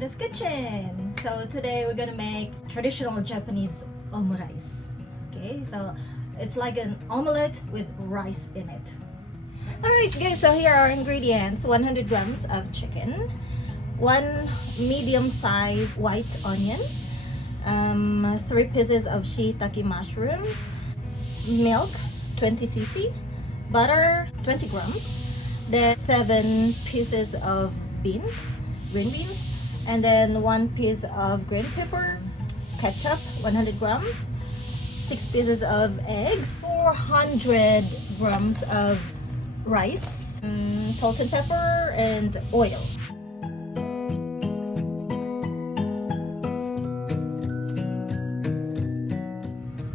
Brenda's kitchen. So today we're gonna make traditional Japanese omurice. Okay, so it's like an omelette with rice in it. Alright guys, so here are our ingredients. 100 grams of chicken, 1 medium-sized white onion, 3 pieces of shiitake mushrooms, milk 20 cc, butter 20 grams, then 7 pieces of beans, green beans, and then 1 piece of green pepper, ketchup 100 grams, 6 pieces of eggs, 400 grams of rice, salt and pepper, and oil.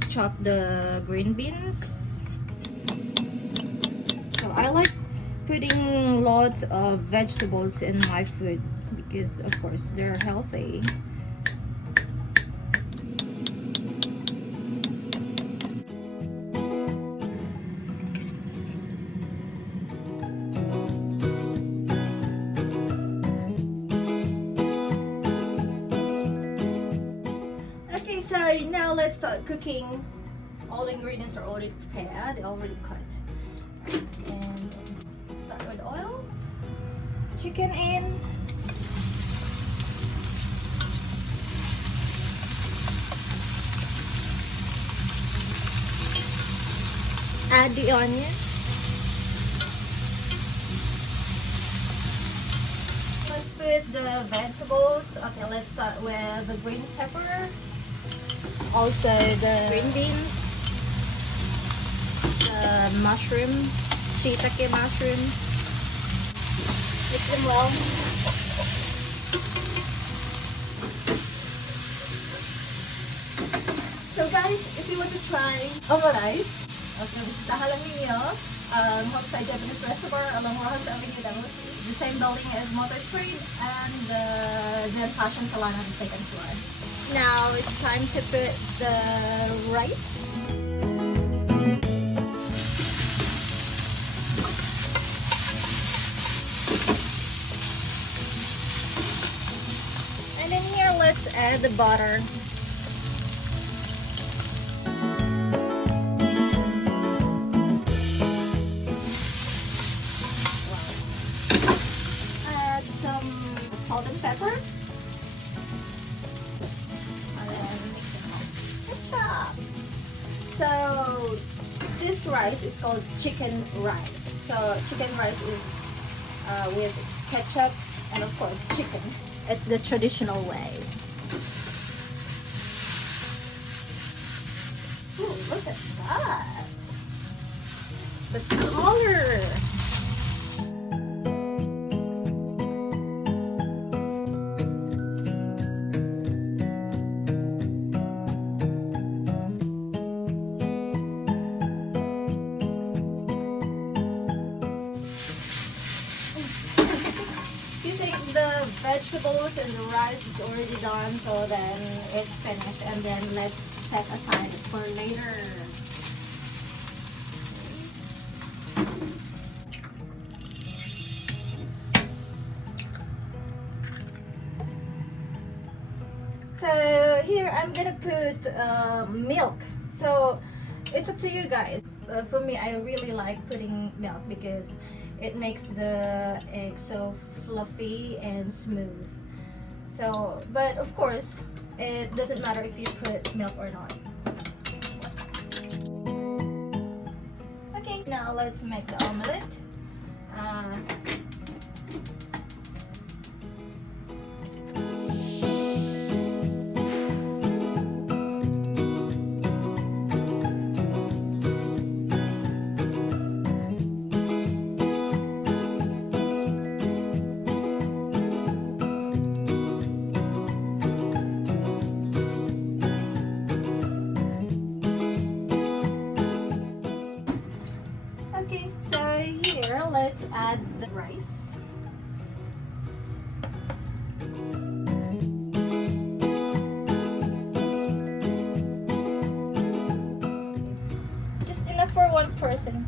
Chop the green beans. So I like putting lots of vegetables in my food because of course they're healthy. Okay, so now let's start cooking. All the ingredients are already prepared, they're already cut. And start with oil, chicken in, add the onion, let's put the vegetables. Okay, let's start with the green pepper, also the green beans, the mushroom, shiitake mushroom. Mix them well. So guys, if you want to try omurice, okay, bisitahan lang ninyo Homestay Japanese Restaurant along Rojas Avenue, the same building as Motor Trade and the Zen Fashion Salon on the 2nd floor. Now it's time to put the rice. And then here, let's add the butter. Add some salt and pepper. And then mix it up. Ketchup. So this rice is called chicken rice. So chicken rice is with ketchup and of course chicken. It's the traditional way. Ooh, look at that! The color! The vegetables and the rice is already done, so then it's finished, and then let's set aside for later. So here I'm gonna put milk, so it's up to you guys. For me, I really like putting milk because it makes the egg so fluffy and smooth. So, but of course, it doesn't matter if you put milk or not. Okay, now let's make the omelette. Okay, so here let's add the rice. Just enough for one person.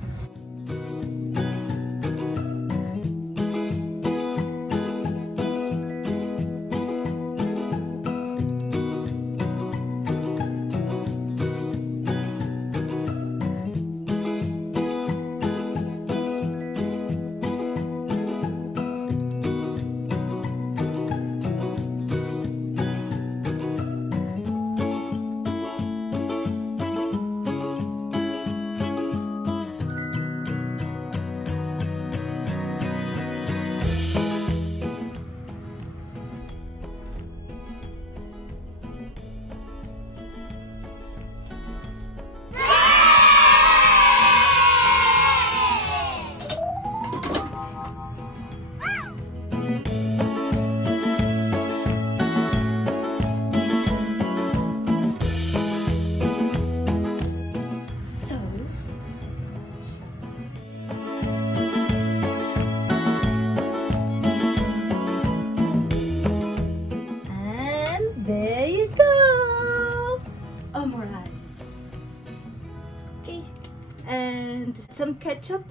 and some ketchup.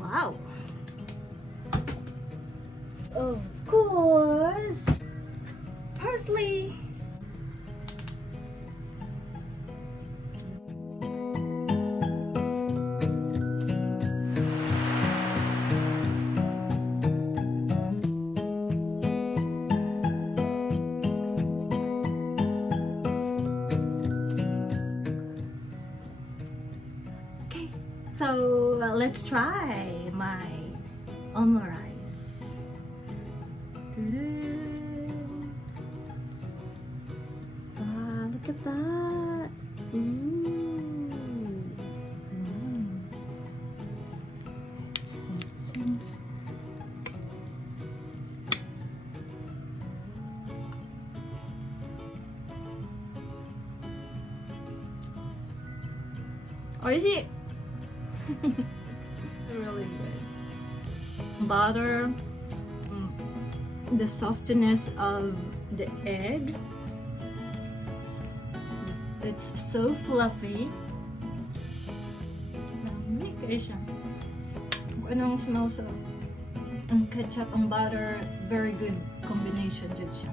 Wow. Of course, parsley. Okay, so let's try my omurice. Wow, look at that. Ooh. Oishi. Really good. Butter, the softness of the egg. It's so fluffy. Dami kayo siya. Kung anong smell sa ang ketchup, ang butter, very good combination dyan siya.